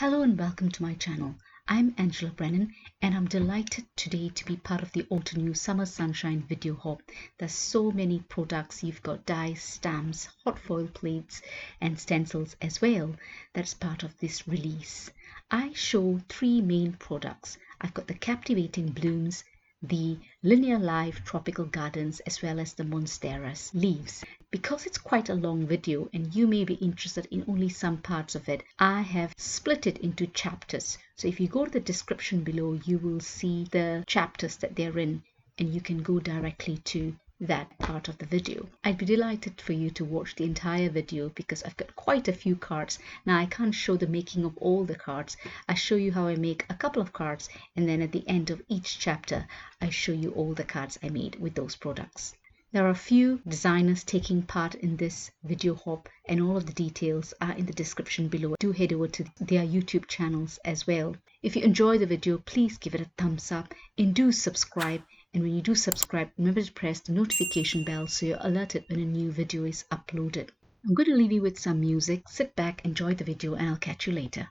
Hello and welcome to my channel. I'm Angela Brennan and I'm delighted today to be part of the Altenew Summer Sunshine video hop. There's so many products. You've got dies, stamps, hot foil plates and stencils as well. That's part of this release. I show three main products. I've got the captivating blooms, the linear live tropical gardens, as well as the Monsteras leaves. Because it's quite a long video and you may be interested in only some parts of it, I have split it into chapters. So if you go to the description below, you will see the chapters that they're in and you can go directly to that part of the video. I'd be delighted for you to watch the entire video because I've got quite a few cards. Now I can't show the making of all the cards. I show you how I make a couple of cards and then at the end of each chapter I show you all the cards I made with those products. There are a few designers taking part in this video hop and all of the details are in the description below. Do head over to their YouTube channels as well. If you enjoy the video, please give it a thumbs up and do subscribe. And when you do subscribe, remember to press the notification bell so you're alerted when a new video is uploaded. I'm going to leave you with some music. Sit back, enjoy the video, and I'll catch you later.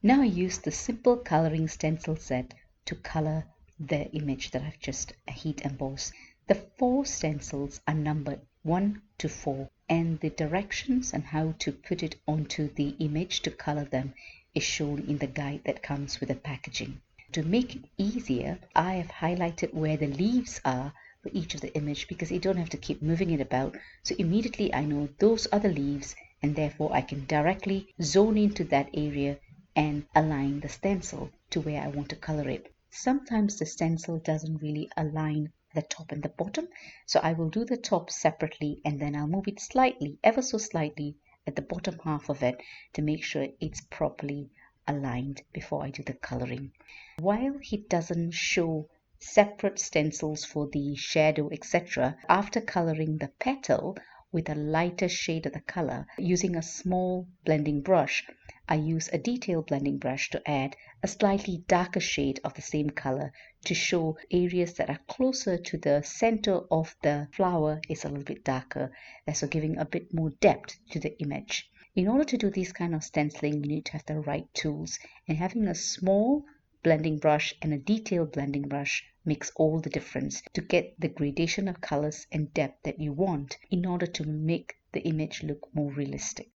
Now I use the simple coloring stencil set to color the image that I've just heat embossed. The 4 stencils are numbered 1 to 4 and the directions and how to put it onto the image to color them is shown in the guide that comes with the packaging. To make it easier, I have highlighted where the leaves are for each of the image because you don't have to keep moving it about. So immediately I know those are the leaves and therefore I can directly zone into that area and align the stencil to where I want to color it. Sometimes the stencil doesn't really align the top and the bottom, so I will do the top separately and then I'll move it slightly, ever so slightly, at the bottom half of it to make sure it's properly aligned before I do the coloring. While he doesn't show separate stencils for the shadow, etc., after coloring the petal with a lighter shade of the color using a small blending brush, I use a detail blending brush to add a slightly darker shade of the same color to show areas that are closer to the center of the flower is a little bit darker, so giving a bit more depth to the image. In order to do this kind of stenciling, you need to have the right tools, and having a small blending brush and a detail blending brush makes all the difference to get the gradation of colors and depth that you want in order to make the image look more realistic.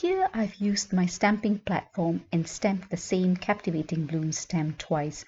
Here I've used my stamping platform and stamped the same captivating bloom stem twice,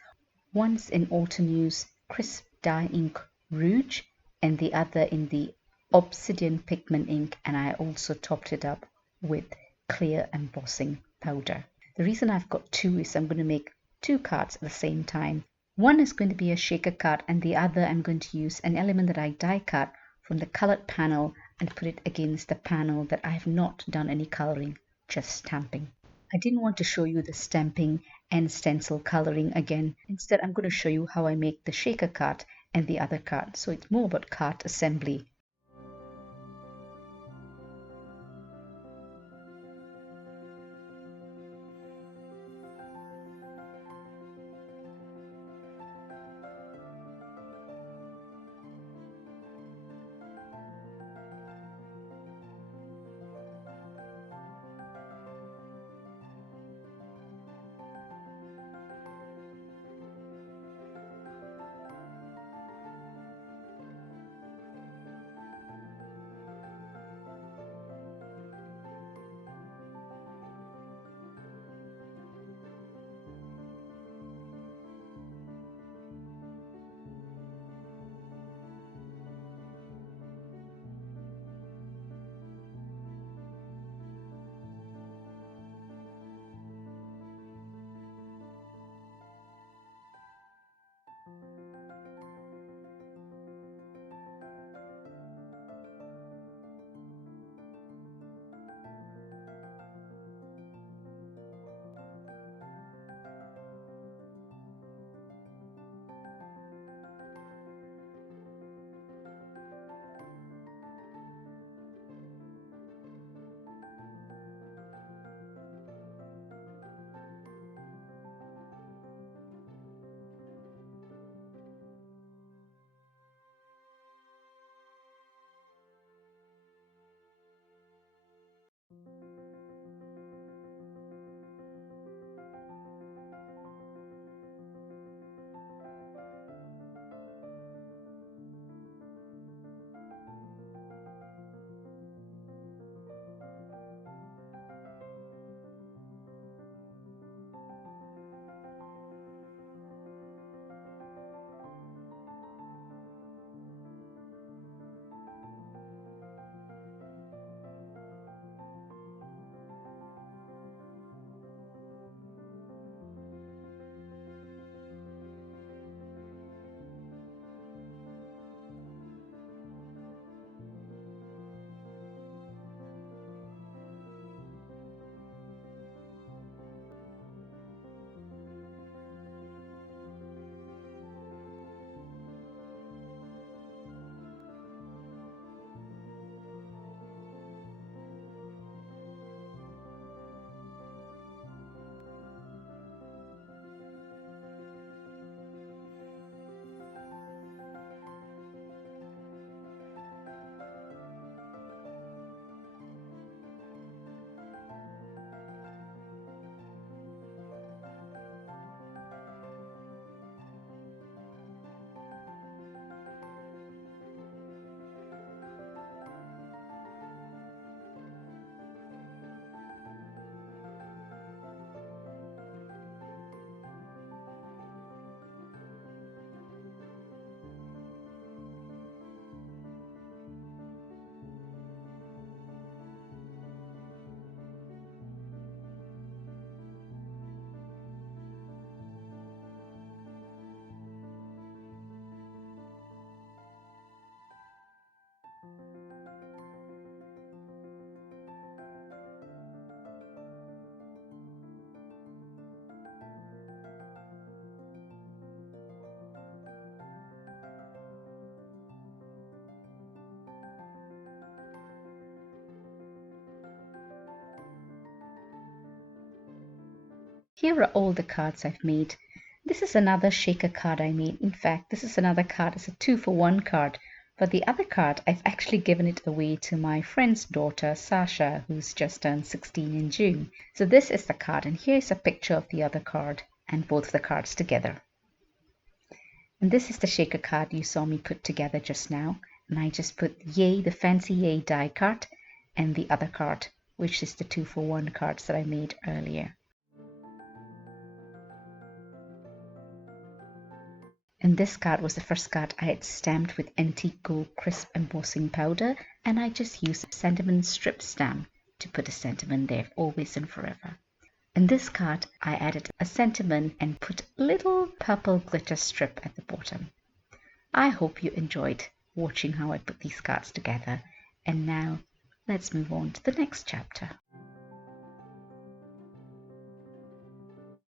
once in Altenew's crisp dye ink Rouge and the other in the obsidian pigment ink, and I also topped it up with clear embossing powder. The reason I've got two is I'm going to make two cards at the same time. One is going to be a shaker card and the other I'm going to use an element that I die cut from the colored panel and put it against the panel that I have not done any coloring, just stamping. I didn't want to show you the stamping and stencil coloring again. Instead, I'm going to show you how I make the shaker card and the other card. So it's more about card assembly. Here are all the cards I've made. This is another shaker card I made. In fact, this is another card. It's a 2-for-1 card. But the other card, I've actually given it away to my friend's daughter, Sasha, who's just turned 16 in June. So this is the card, and here's a picture of the other card and both of the cards together. And this is the shaker card you saw me put together just now. And I just put Yay, the fancy Yay die card, and the other card which is the 2-for-1 cards that I made earlier. And this card was the first card I had stamped with antique gold crisp embossing powder, and I just used a sentiment strip stamp to put a sentiment there, always and forever. In this card, I added a sentiment and put a little purple glitter strip at the bottom. I hope you enjoyed watching how I put these cards together, and now let's move on to the next chapter.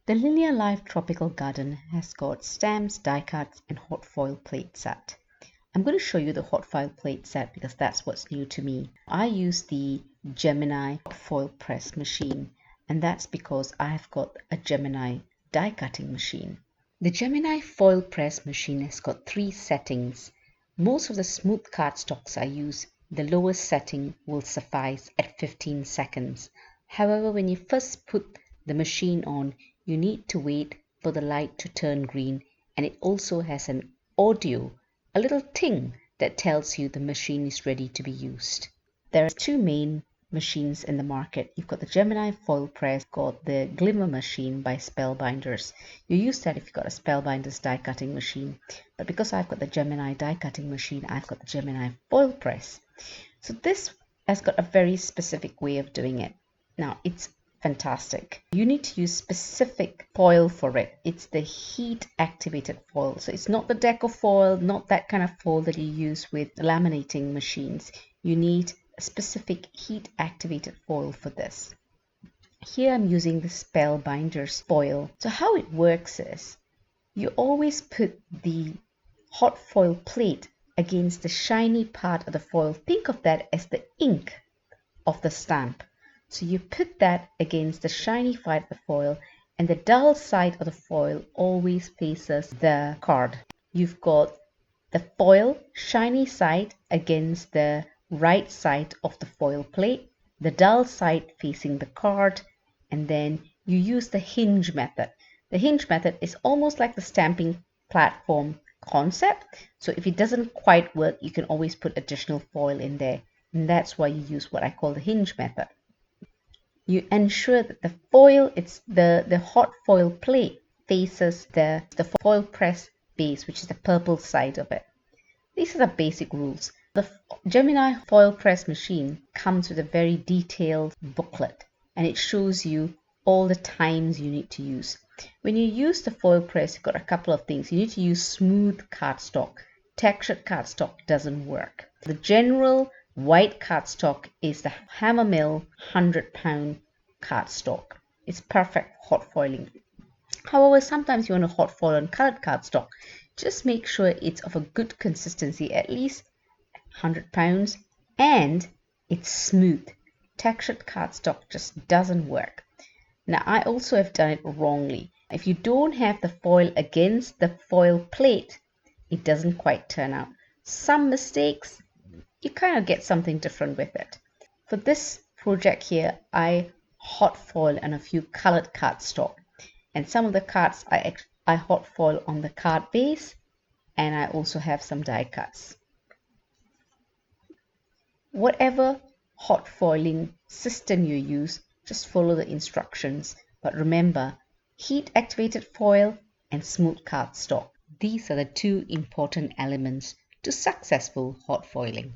The Lilia Life Tropical Garden has got stamps, die cuts and hot foil plate set. I'm going to show you the hot foil plate set because that's what's new to me. I use the Gemini foil press machine, and that's because I've got a Gemini die cutting machine. The Gemini foil press machine has got 3 settings. Most of the smooth cardstocks I use, the lowest setting will suffice at 15 seconds. However, when you first put the machine on, you need to wait for the light to turn green, and it also has an audio, a little ting that tells you the machine is ready to be used. There are 2 main machines in the market. You've got the Gemini foil press, got the Glimmer machine by Spellbinders. You use that if you've got a Spellbinders die cutting machine, but because I've got the Gemini die cutting machine, I've got the Gemini foil press. So this has got a very specific way of doing it. Now it's fantastic. You need to use specific foil for it. It's the heat activated foil. So it's not the deco foil, not that kind of foil that you use with laminating machines. You need a specific heat activated foil for this. Here I'm using the Spellbinders foil. So how it works is you always put the hot foil plate against the shiny part of the foil. Think of that as the ink of the stamp. So you put that against the shiny side of the foil, and the dull side of the foil always faces the card. You've got the foil shiny side against the right side of the foil plate, the dull side facing the card, and then you use the hinge method. The hinge method is almost like the stamping platform concept. So if it doesn't quite work, you can always put additional foil in there. And that's why you use what I call the hinge method. You ensure that the foil, it's the hot foil plate faces the foil press base, which is the purple side of it. These are the basic rules. The Gemini foil press machine comes with a very detailed booklet, and it shows you all the times you need to use. When you use the foil press, you've got a couple of things. You need to use smooth cardstock. Textured cardstock doesn't work. The general white cardstock is the Hammermill 100-pound cardstock. It's perfect hot foiling. However, sometimes you want to hot foil on colored cardstock. Just make sure it's of a good consistency, at least 100 pounds, and it's smooth. Textured cardstock just doesn't work. Now, I also have done it wrongly. If you don't have the foil against the foil plate, it doesn't quite turn out. Some mistakes, you kind of get something different with it. For this project here, I hot foil on a few colored cardstock, and some of the cards I hot foil on the card base, and I also have some die cuts. Whatever hot foiling system you use, just follow the instructions, but remember, heat activated foil and smooth cardstock. These are the 2 important elements to successful hot foiling.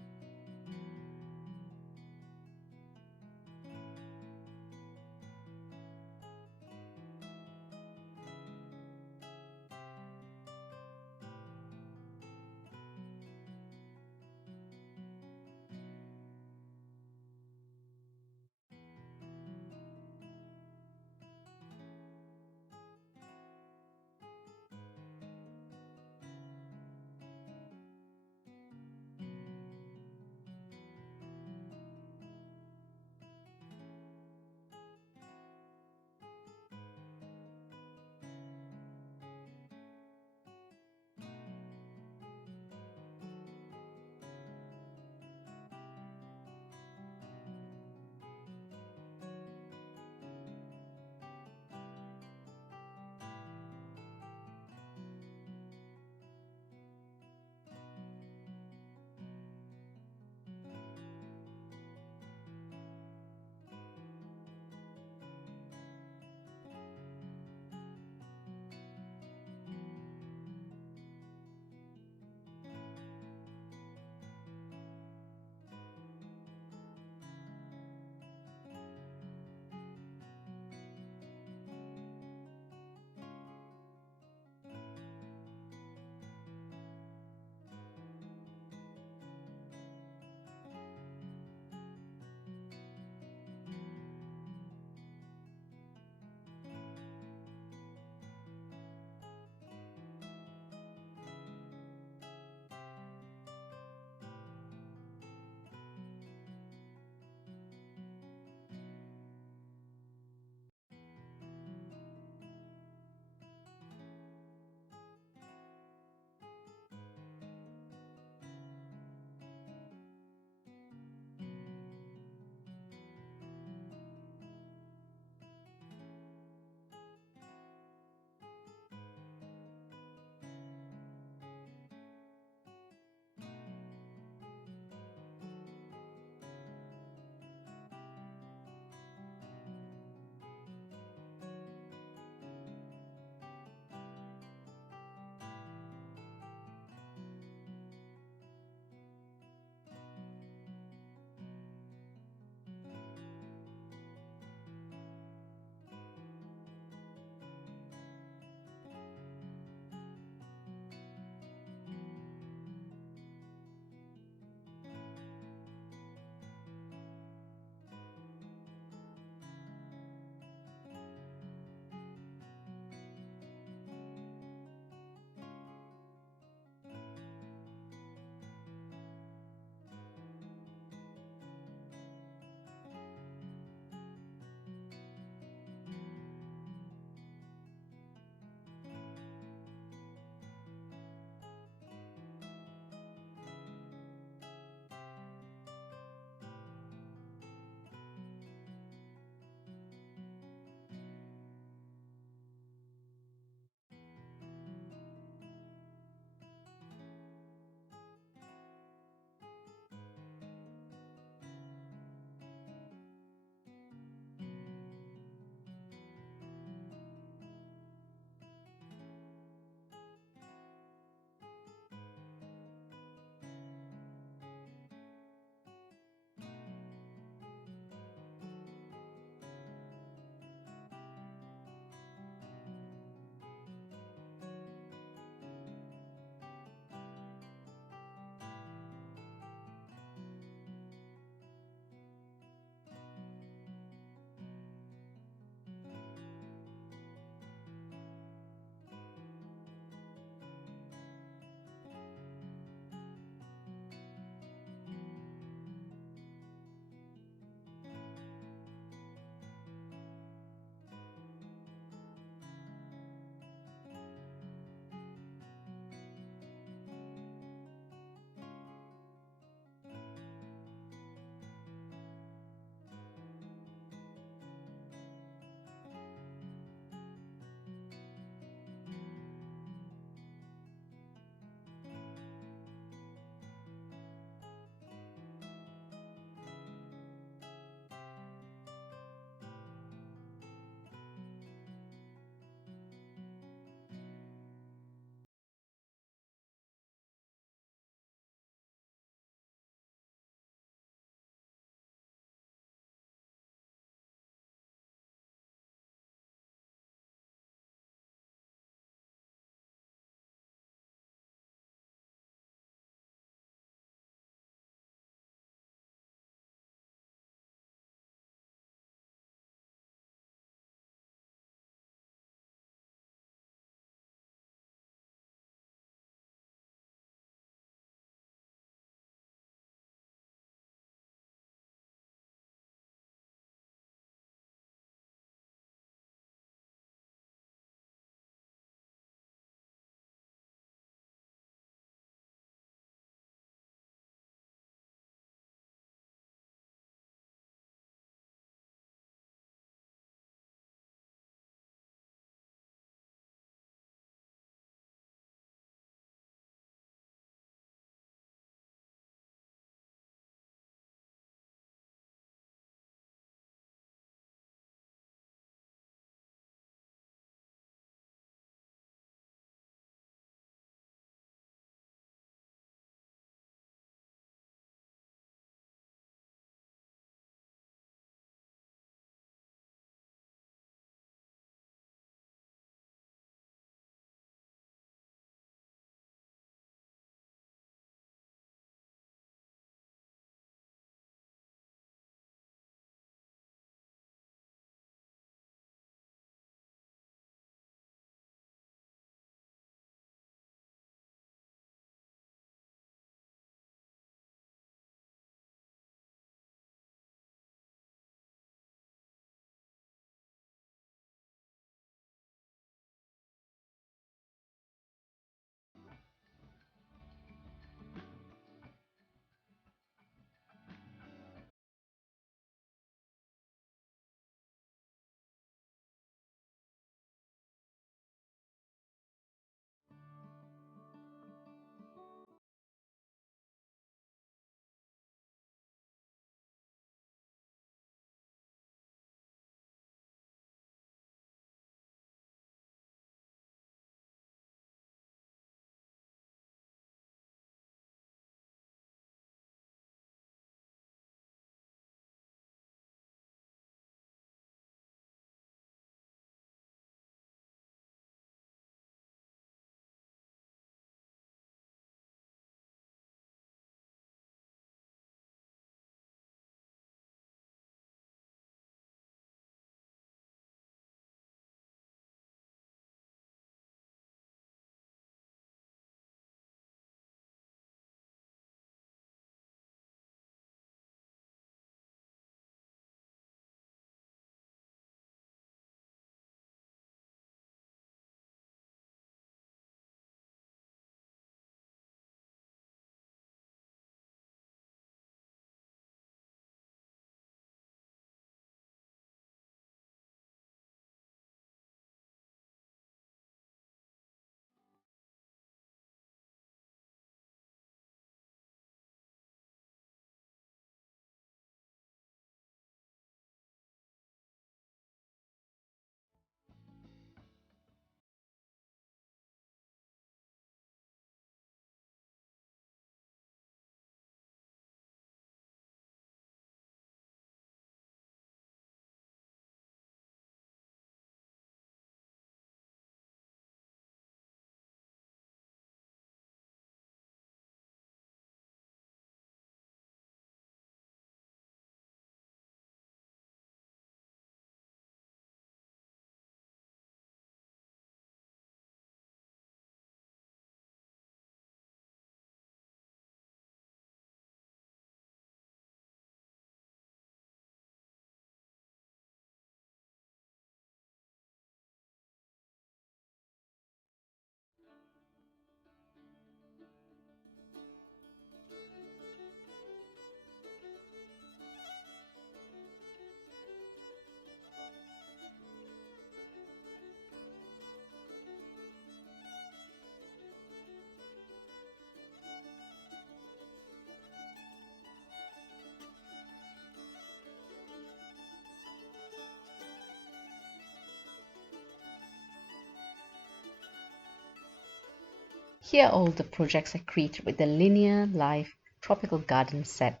Here are all the projects I created with the Linear Life Tropical Garden set.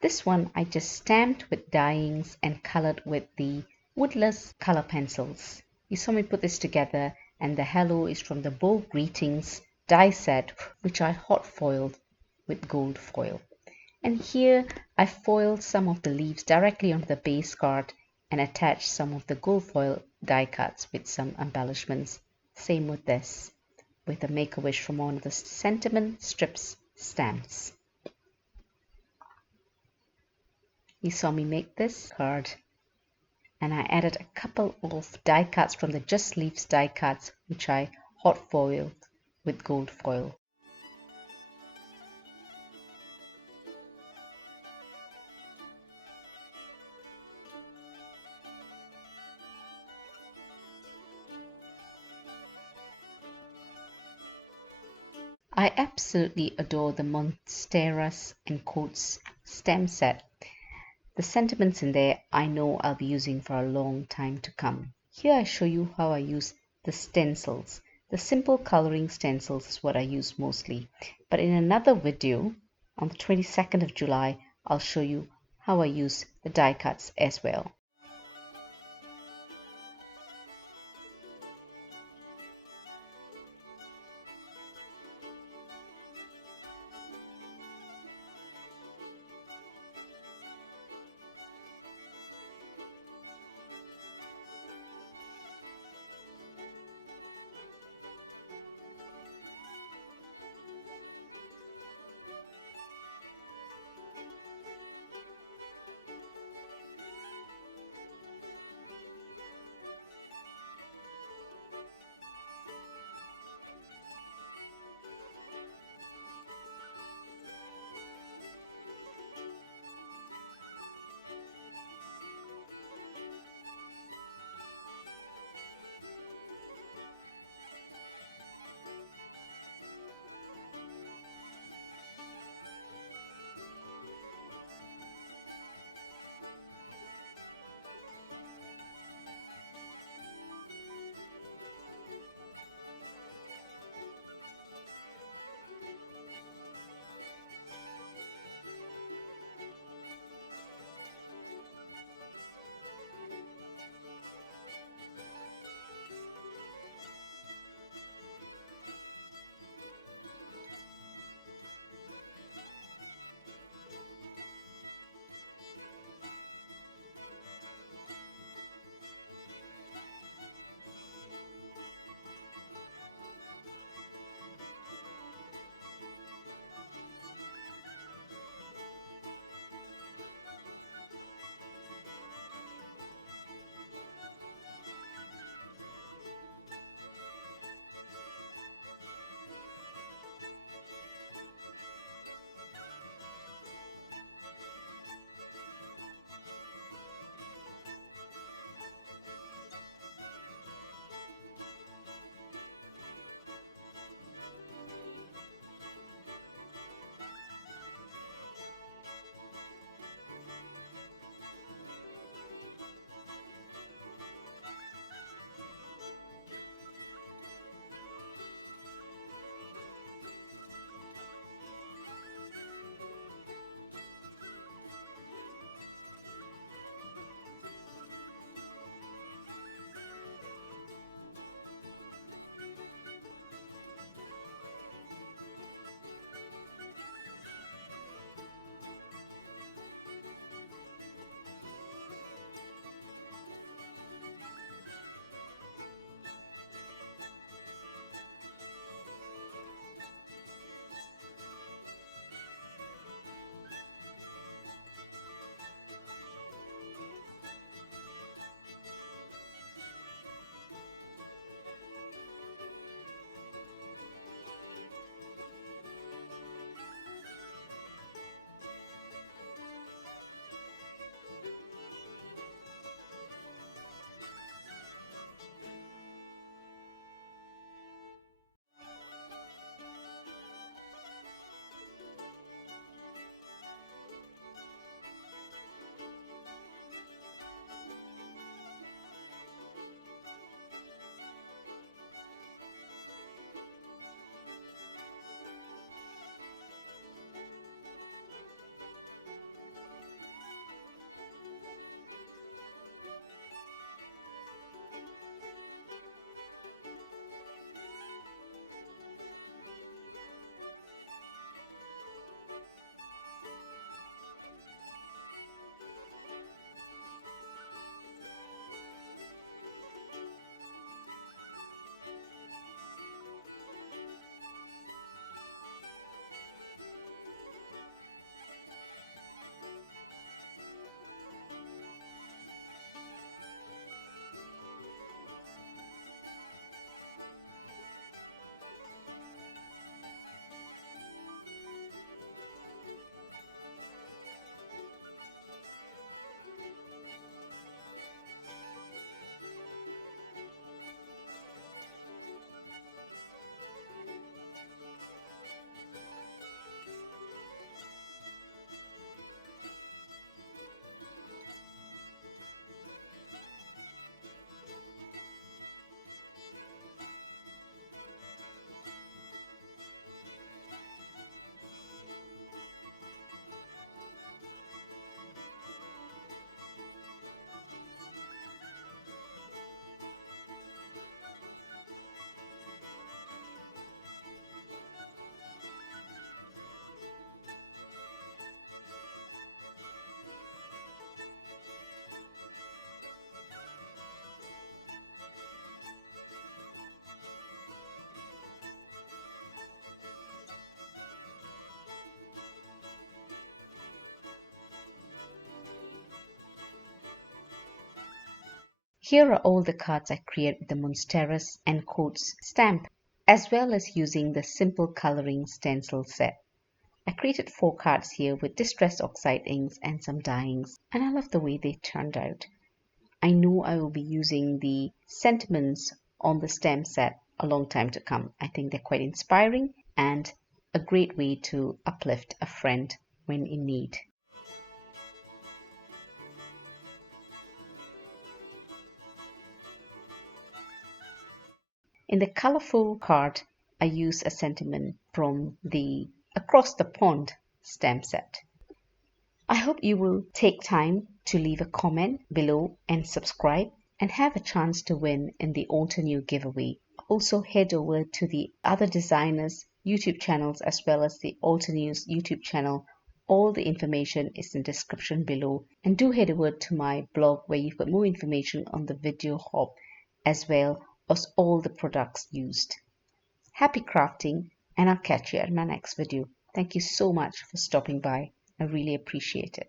This one I just stamped with dyings and colored with the woodless color pencils. You saw me put this together, and the hello is from the Bold Greetings die set, which I hot foiled with gold foil. And here I foiled some of the leaves directly onto the base card and attached some of the gold foil die cuts with some embellishments. Same with this, with a Make-A-Wish from one of the sentiment strips stamps. You saw me make this card, and I added a couple of die cuts from the Just Leaves die cuts, which I hot foiled with gold foil. I absolutely adore the Monsteras Quotes stem set. The sentiments in there I know I'll be using for a long time to come. Here I show you how I use the stencils. The simple coloring stencils is what I use mostly. But in another video on the 22nd of July, I'll show you how I use the die cuts as well. Here are all the cards I created with the Monsteras Quotes stamp, as well as using the simple coloring stencil set. I created 4 cards here with distress oxide inks and some dyings, and I love the way they turned out. I know I will be using the sentiments on the stamp set a long time to come. I think they're quite inspiring and a great way to uplift a friend when in need. In the colorful card, I use a sentiment from the Across the Pond stamp set. I hope you will take time to leave a comment below and subscribe and have a chance to win in the Altenew giveaway. Also head over to the other designers' YouTube channels as well as the Altenew's YouTube channel. All the information is in the description below, and do head over to my blog where you've got more information on the VIDEOP as well as all the products used. Happy crafting, and I'll catch you at my next video. Thank you so much for stopping by. I really appreciate it.